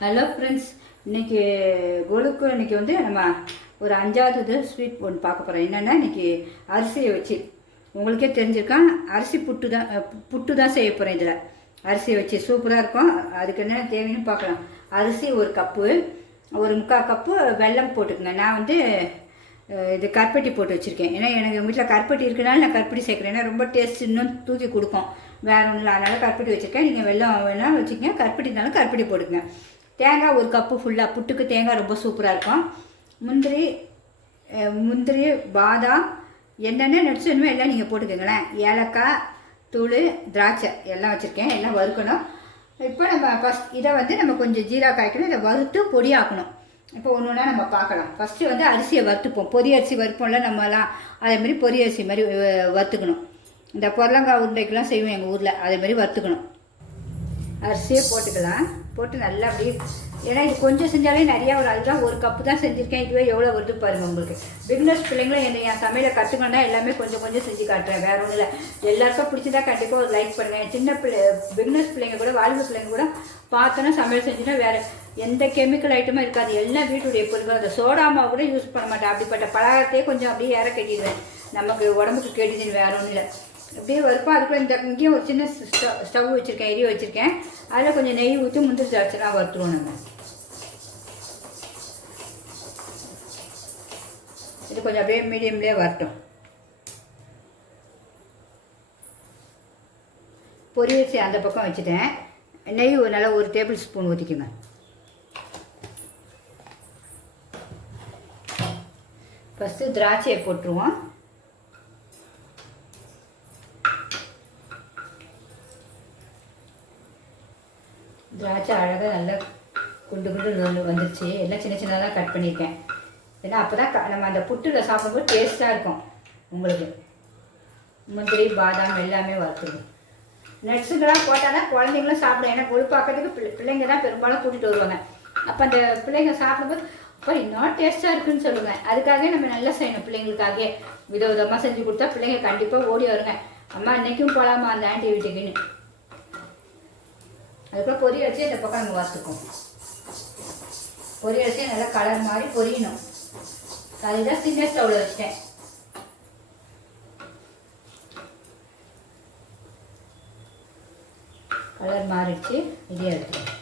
Hello friends இன்னைக்கு கொழுக்கு இன்னைக்கு வந்து நம்ம ஒரு அஞ்சாவது இது ஸ்வீட் ஒன்று பார்க்க போகிறோம் என்னென்னா இன்னைக்கு அரிசியை வச்சு. உங்களுக்கே தெரிஞ்சிருக்கான் அரிசி புட்டு தான் புட்டு தான் செய்ய போகிறேன் இதில். அரிசியை வச்சு சூப்பராக இருக்கும். அதுக்கு என்னென்ன தேவைன்னு பார்க்கலாம். அரிசி ஒரு கப்பு ஒரு முக்கால் கப்பு வெல்லம் போட்டுக்கங்க. நான் வந்து இது கருப்பட்டி போட்டு வச்சுருக்கேன். ஏன்னா எனக்கு வீட்டில் கருப்பட்டி இருக்கனால நான் கருப்பட்டி சேர்க்குறேன். ஏன்னா ரொம்ப டேஸ்ட் இன்னும் தூக்கி கொடுக்கும். வேற ஒன்றும் இல்லை அதனால் கருப்பட்டி வச்சுருக்கேன். நீங்கள் வெல்லம் வேணாலும் வச்சுக்கோங்க. கருப்பட்டி இருந்தாலும் கருப்பட்டி போட்டுக்கங்க. தேங்காய் ஒரு கப்பு ஃபுல்லாக புட்டுக்கு தேங்காய் ரொம்ப சூப்பராக இருக்கும். முந்திரி முந்திரி பாதாம் என்னென்ன நட்ஸ் வேணுமோ எல்லாம் நீங்கள் போட்டுக்கோங்களேன். ஏலக்காய் தூள் திராட்சை எல்லாம் வச்சுருக்கேன். எல்லாம் வறுக்கணும். இப்போ நம்ம ஃபஸ்ட் இதை வந்து நம்ம கொஞ்சம் ஜீரா காய்க்கணும். இதை வறுத்து பொடியாக்கணும் இப்போ ஒன்று ஒன்றா நம்ம பார்க்கலாம். ஃபஸ்ட்டு வந்து அரிசியை வறுத்துப்போம். பொரி அரிசி வறுப்போம்ல நம்மலாம் அதேமாதிரி பொரி அரிசி மாதிரி வறுத்துக்கணும். இந்த புடலங்காய் உருண்டைக்கெல்லாம் செய்வோம் எங்கள் ஊரில். அதேமாதிரி வறுத்துக்கணும். அரிசியை போட்டுக்கலாம். போட்டு நல்லா அப்படியே ஏன்னா இது கொஞ்சம் செஞ்சாலே நிறையா ஒரு அதுதான் ஒரு கப்பு தான் செஞ்சுருக்கேன். இதுவே எவ்வளோ வருது பாருங்க உங்களுக்கு. பிக்னஸ் பிள்ளைங்களும் என்னை என் சமையலை கற்றுக்கணும்னா எல்லாமே கொஞ்சம் கொஞ்சம் செஞ்சு காட்டுறேன். வேறு ஒன்றும் இல்லை. எல்லாருக்கும் பிடிச்சதா கண்டிப்பாக ஒரு லைக் பண்ணுங்க. சின்ன பிள்ளை பிக்னஸ் பிள்ளைங்க கூட வாலிப பிள்ளைங்க கூட பார்த்தோன்னா சமையல் செஞ்சுன்னா வேறு எந்த கெமிக்கல் ஐட்டமும் இருக்காது. எல்லாம் வீட்டுடைய பொருட்கள். அந்த சோடா மாவு கூட யூஸ் பண்ண மாட்டேன். அப்படிப்பட்ட பலகாரத்தையே கொஞ்சம் அப்படியே இற கட்டிடுவேன். நமக்கு உடம்புக்கு கெடுதுன்னு வேற ஒன்றும் இல்லை. அப்படியே வறுப்பா அதுக்குள்ளே இந்த இங்கேயும் ஒரு சின்ன ஸ்டவ் ஸ்டவ் வச்சுருக்கேன் எரிய வச்சுருக்கேன். அதில் கொஞ்சம் நெய் ஊற்றி முந்திரி திராட்சைலாம் வறுத்துருவோம் நம்ம. இது கொஞ்சம் அப்படியே மீடியம்லேயே வரட்டும். பொரியரிசி அந்த பக்கம் வச்சுட்டேன். நெய் ஒரு நல்லா ஒரு டேபிள் ஸ்பூன் ஊற்றிக்குங்க ஃபஸ்ட்டு திராட்சையை போட்டுருவோம். திராட்சை அழகாக நல்லா குண்டு குண்டு வந்துருச்சு. எல்லாம் சின்ன சின்னதாக கட் பண்ணியிருக்கேன் ஏன்னா அப்போ தான் நம்ம அந்த புட்டில் சாப்பிடும்போது டேஸ்ட்டாக இருக்கும் உங்களுக்கு. முந்திரி பாதாம் எல்லாமே வறுத்துடும் நட்ஸுங்கெல்லாம் போட்டால் தான் குழந்தைங்களும் சாப்பிடும். ஏன்னா கொழுப்பாக்கிறதுக்கு பிள்ளை பிள்ளைங்க தான் பெரும்பாலும் கூட்டிகிட்டு வருவாங்க. அப்போ அந்த பிள்ளைங்க சாப்பிடும்போது அப்போ இன்னும் டேஸ்ட்டாக இருக்குன்னு சொல்லுவேன் அதுக்காகவே நம்ம நல்லா செய்யணும். பிள்ளைங்களுக்காகவே விதவிதமாக செஞ்சு கொடுத்தா பிள்ளைங்க கண்டிப்பாக ஓடி வருங்க. அம்மா இன்னைக்கும் போகலாமா அந்த ஆண்டி வீட்டுக்குன்னு? அதுக்குள்ள பொரிய வச்சு இந்த பக்கம் நம்ம வறுத்துக்குவோம் பொரிய வச்சு நல்லா கலர் மாதிரி பொரியணும். அதுதான் சின்ன ஸ்டவ்ல வச்சிட்டேன். கலர் மாறிடுச்சு இதே எடுத்துக்கலாம்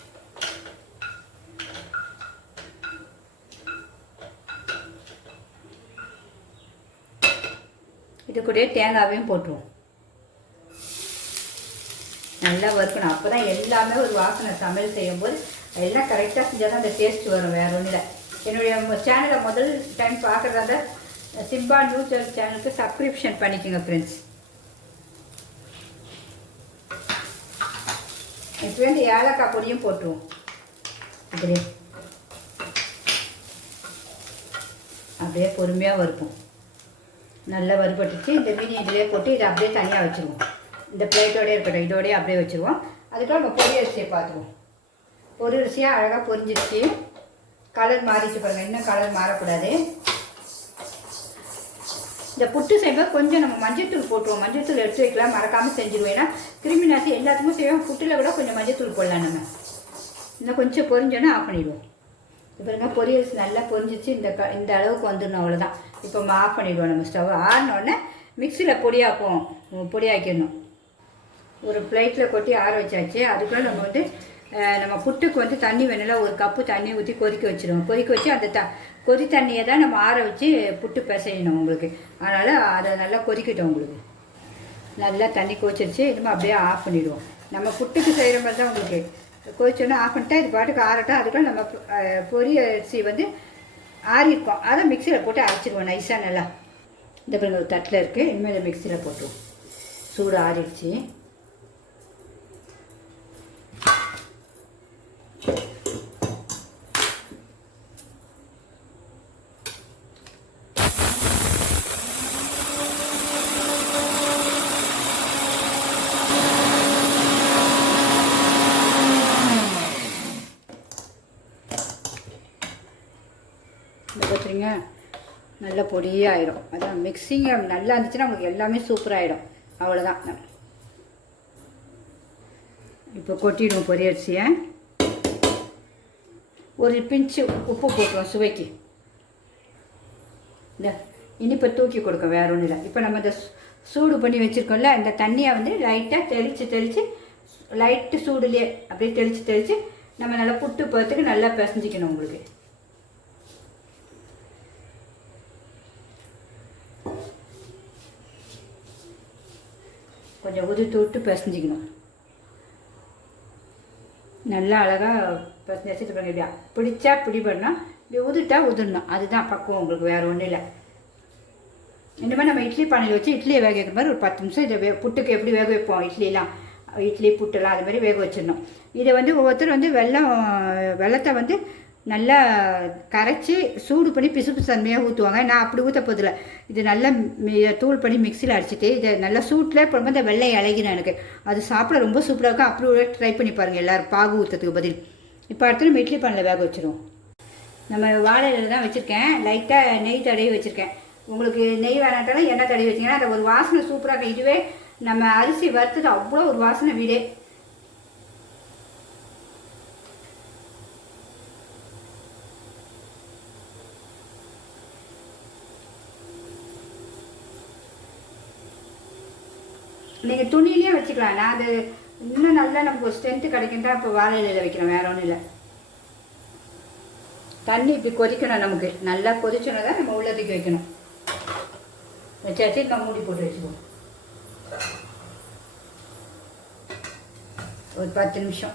இது கூட தேங்காவையும் போட்டுருவோம். நல்லா வறுக்கணும். அப்போ தான் எல்லாமே ஒரு வாசனை சமையல் செய்யும்போது எல்லாம் கரெக்டாக செஞ்சால் தான் அந்த டேஸ்ட் வரும் வேறு ஒன்றும் இல்லை என்னுடைய சேனலை முதல் டைம் பார்க்குறதா இருந்தால் சிம்பா நியூஸ் சேனலுக்கு சப்ஸ்கிரிப்ஷன் பண்ணிக்கோங்க ஃப்ரெண்ட்ஸ் இப்போ வந்து ஏலக்காய் பொடியும் போட்டுருவோம். அப்படியே அப்படியே பொறுமையாக வறுப்போம். நல்லா வறுபட்டுச்சு. இந்த மீன் இதிலே போட்டு இதை அப்படியே தனியாக வச்சுருவோம். இந்த பிளேட்டோடய இருக்கட்டும் இதோடய அப்படியே வச்சுருவோம். அதுக்கப்புறம் நம்ம பொரி அரிசியை பார்த்துருவோம். பொரி அரிசியாக அழகாக பொரிஞ்சிருச்சு. கலர் மாறிச்சு பாருங்கள் இன்னும் கலர் மாறக்கூடாது. இந்த புட்டு செய்யும்போது கொஞ்சம் நம்ம மஞ்சத்தூள் போட்டுருவோம். மஞ்சத்தூள் எடுத்து வைக்கலாம். மறக்காமல் செஞ்சுருவோம். ஏன்னா கிருமி நாசி எல்லாத்துக்கும் செய்வோம். புட்டில் கூட கொஞ்சம் மஞ்சத்தூள் போடலாம் நம்ம. இன்னும் கொஞ்சம் பொரிஞ்சோன்னா ஆஃப் பண்ணிடுவோம். இப்போ பாருங்க அரிசி நல்லா பொரிஞ்சிச்சு இந்த க இந்த அளவுக்கு வந்துடணும் அவ்வளோதான் இப்போ நம்ம ஆஃப் பண்ணிவிடுவோம் நம்ம ஸ்டவ். ஆறினோடனே மிக்சியில் பொடியாக்குவோம். பொடியாக்கிடணும். ஒரு பிளேட்டில் கொட்டி ஆற வச்சாச்சு. அதுக்குள்ள நம்ம வந்து நம்ம புட்டுக்கு வந்து தண்ணி வேணும்ல ஒரு கப்பு தண்ணி ஊற்றி கொதிக்க வச்சிருவோம். கொதிக்க வச்சு அந்த த கொதி தண்ணியை தான் நம்ம ஆற வச்சு புட்டு பிசையணும் உங்களுக்கு. அதனால் அதை நல்லா கொதிக்கட்டும் உங்களுக்கு. நல்லா தண்ணி கொதிச்சிருச்சு. இனிமேல் அப்படியே ஆஃப் பண்ணிவிடுவோம் நம்ம புட்டுக்கு செய்கிற மாதிரி தான் உங்களுக்கு கொதிச்சோன்னா ஆஃப் பண்ணிட்டா இது பாட்டுக்கு ஆறட்டும். அதுக்குள்ள நம்ம பொரிய பொரி அரிசி வந்து ஆறிருக்கோம் அதை மிக்சியில் போட்டு அரைச்சிடுவோம் நைஸாக நல்லா. இந்த பிள்ளைங்க ஒரு தட்டில் இருக்குது இனிமேல் மிக்சியில் போட்டுருவோம். சூடு ஆறிடுச்சு. இந்த நல்ல பொடியாயிடும் அதான் மிக்சிங் நல்லா இருந்துச்சுன்னா உங்களுக்கு எல்லாமே சூப்பராகிடும் அவ்வளோதான் இப்போ கொட்டிடுவோம் பொரியரிசியை ஒரு பிஞ்சு உப்பு போட்டுருவோம் சுவைக்கு. இந்த இனிப்பை தூக்கி கொடுக்க வேற ஒன்றும் இல்லை. இப்போ நம்ம இந்த சூ- சூடு பண்ணி வச்சுருக்கோம்ல இந்த தண்ணியை வந்து லைட்டாக தெளித்து தெளித்து லைட்டு சூடுலேயே அப்படியே தெளித்து தெளித்து நம்ம நல்லா புட்டு போகிறதுக்கு நல்லா பிசைஞ்சிக்கணும் உங்களுக்கு. கொஞ்சம் உதிர்த்து விட்டு பிசைஞ்சிக்கணும். நல்லா அழகாக பிசைஞ்சு வச்சுட்டு பாருங்க இப்படியா பிடிச்சா பிடிபடணும் இப்படி உதிட்டா உதிரணும் அதுதான் பக்குவம் உங்களுக்கு வேறு ஒன்றும் இல்லை. இந்த மாதிரி நம்ம இட்லி பானையில் வச்சு இட்லியை வேக வைக்கிற மாதிரி ஒரு பத்து நிமிஷம் இதை வே புட்டுக்கு எப்படி வேக வைப்போம் இட்லிலாம் இட்லி புட்டெல்லாம் அது மாதிரி வேக வச்சிடணும். இதை வந்து ஒவ்வொருத்தர் வந்து வெல்லம் வெள்ளத்தை வந்து நல்லா கரைச்சி சூடு பண்ணி பிசுப்பு தன்மையாக ஊற்றுவாங்க நான் அப்படி ஊற்ற போதில்ல இது நல்லா தூள் பண்ணி மிக்சியில் அடிச்சுட்டு இதை நல்லா சூட்டில் போடும்போது இந்த வெள்ளை இலகிடும் எனக்கு. அது சாப்பிட ரொம்ப சூப்பராக இருக்கும். அப்படி ட்ரை பண்ணி பாருங்கள் எல்லோரும். பாகு ஊற்றுறதுக்கு பதில். இப்போ அடுத்து நம்ம இட்லி பானையில் வேக வச்சுருவோம். நம்ம வாழை தான் வச்சுருக்கேன். லைட்டாக நெய் தடவி வச்சுருக்கேன். உங்களுக்கு நெய் வேணாட்டாலும் எண்ணெய் தடவி வச்சிங்கன்னா அதை ஒரு வாசனை சூப்பராக இருக்கும். இதுவே நம்ம அரிசி வறுத்தது அவ்வளோ ஒரு வாசனை வீடே. நீங்கள் துணியிலேயே வச்சுக்கலாம். நான் அது இன்னும் நல்லா நமக்கு ஸ்ட்ரென்த்து கிடைக்கின்றா இப்போ வாழை இலையில வைக்கிறோம் வேற ஒன்றும் இல்லை. தண்ணி இப்படி கொதிக்கணும் நமக்கு. நல்லா கொதிச்சோன்னா தான் நம்ம உள்ளதுக்கு வைக்கணும். வச்சாச்சு நம்ம மூடி போட்டு வச்சுக்குவோம். ஒரு பத்து நிமிஷம்.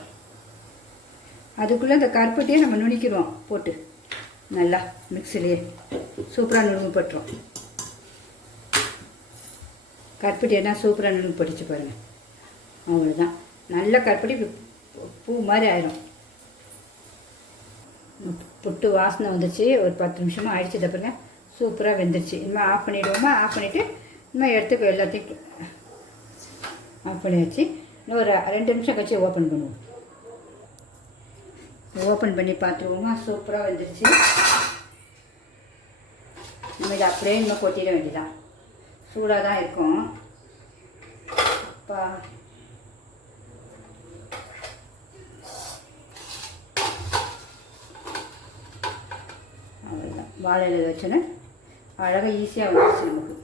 அதுக்குள்ளே இந்த கருப்பட்டியை நம்ம நுணுக்கிடுவோம். போட்டு. நல்லா மிக்சிலேயே சூப்பராக நுணுங்கு பட்டுரும் எல்லாம் என்ன சூப்பராக நுணுங்கு பிடிச்சி பாருங்கள் அவ்வளோதான் நல்ல கருப்பட்டி பூ- மாதிரி ஆயிரும். புட்டு வாசனை வந்துச்சு ஒரு பத்து நிமிஷமாக ஆயிடுச்சு பாருங்க. சூப்பராக வெந்துருச்சு. இனிமேல் ஆஃப் பண்ணிவிடுவோமா ஆஃப் பண்ணிவிட்டு இனிமேல் எடுத்து எல்லாத்தையும். ஆஃப் பண்ணியாச்சு. இன்னும் ஒரு ரெண்டு நிமிஷம் கழிச்சு ஓப்பன் பண்ணுவோம். ஓப்பன் பண்ணி பார்த்துருவோமா? சூப்பராக வந்துருச்சு. நம்ம இதை அப்படியே இன்னும் கொட்டிட வேண்டியதான் சூடாக தான் இருக்கும். அப்பா. அவ்வளோதான் வாழை இலை வச்சோன்னே அழகாக ஈஸியாக வந்துச்சு நமக்கு.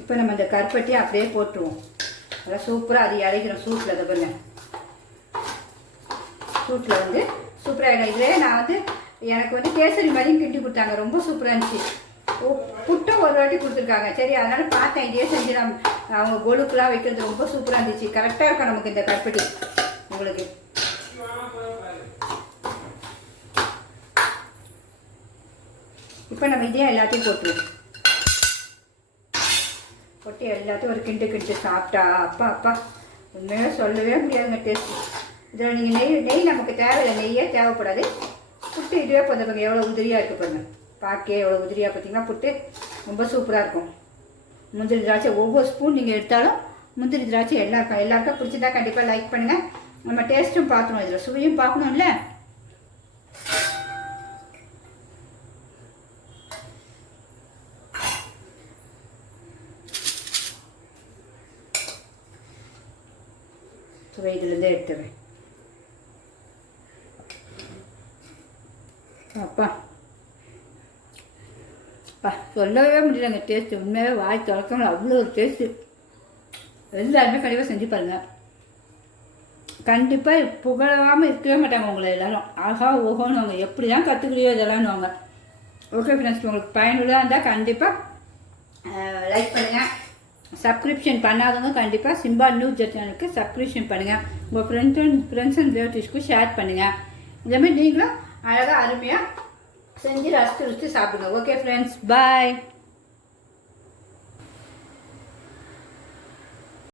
இப்போ நம்ம இந்த கருப்பட்டியை அப்படியே போட்டுருவோம். நல்லா சூப்பராக அது இறக்கிறோம் சூட்டில் அதை பண்ண சூட்டில் வந்து சூப்பராக இதிலே நான் வந்து எனக்கு வந்து கேசரி மாதிரியும் கிண்டி கொடுத்தாங்க. ரொம்ப சூப்பராக இருந்துச்சு. புட்டை ஒரு வாட்டி கொடுத்துருக்காங்க. சரி அதனால் பார்த்தேன். இதே செஞ்சு நான் அவங்க கொழுக்கெலாம் வைக்கிறது ரொம்ப சூப்பராக இருந்துச்சு. கரெக்டாக இருக்கும் நமக்கு இந்த கருப்பட்டி உங்களுக்கு. இப்போ நம்ம இதே எல்லாத்தையும் போட்டுருவோம். போட்டு எல்லாத்தையும் ஒரு கிண்டு கிண்டு சாப்பிட்டா அப்பா அப்பா. உண்மையாக சொல்லவே முடியாதுங்க டேஸ்ட் இதில் நீங்கள் நெய் நெய் நமக்கு தேவையில்லை. நெய்யே தேவைப்படாது. புட்டு இதுவே பார்த்துக்கோங்க எவ்வளோ உதிரியாக இருக்குது பாருங்கள் பார்க்க எவ்வளோ உதிரியாக பார்த்தீங்கன்னா புட்டு ரொம்ப சூப்பராக இருக்கும். முந்திரி திராட்சை ஒவ்வொரு ஸ்பூன் நீங்கள் எடுத்தாலும் முந்திரி திராட்சை எல்லாருக்கும் எல்லாருக்கும் பிடிச்சிருந்தா கண்டிப்பாக லைக் பண்ணுங்கள் நம்ம டேஸ்ட்டும் பார்க்கணும் இதில் சுவையும் பார்க்கணும்ல சுவை இதுலேருந்தே எடுத்துவேன் அப்பா சொல்லவே முடியலங்க டேஸ்ட்டு உண்மையாகவே வாய் திறக்காமல் அவ்வளோ ஒரு டேஸ்ட்டு எல்லாருமே கண்டிப்பாக செஞ்சு பாருங்கள் கண்டிப்பாக புகழாமல் இருக்கவே மாட்டாங்க உங்களை எல்லாரும். ஆகா ஓஹோன்னு அவங்க எப்படி தான் கற்றுக்குறியோ இதெல்லாம்னு அவங்க ஓகே ஃப்ரெண்ட்ஸ் உங்களுக்கு பயனுள்ளதாக இருந்தால் கண்டிப்பாக லைக் பண்ணுங்கள் சப்ஸ்கிரிப்ஷன் பண்ணாதவங்க கண்டிப்பாக சிம்பா நியூஸ் சேனலுக்கு சப்ஸ்கிரிப்ஷன் பண்ணுங்கள் உங்கள் ஃப்ரெண்ட்ஸ் அண்ட் ஃப்ரெண்ட்ஸ் அண்ட் ரிலேட்டிவ்ஸ்க்கு ஷேர் பண்ணுங்கள் இதேமாதிரி நீங்களும் அழகாக அருமையாக செஞ்சு ரசித்து ருசித்து சாப்பிடுங்க. Okay friends bye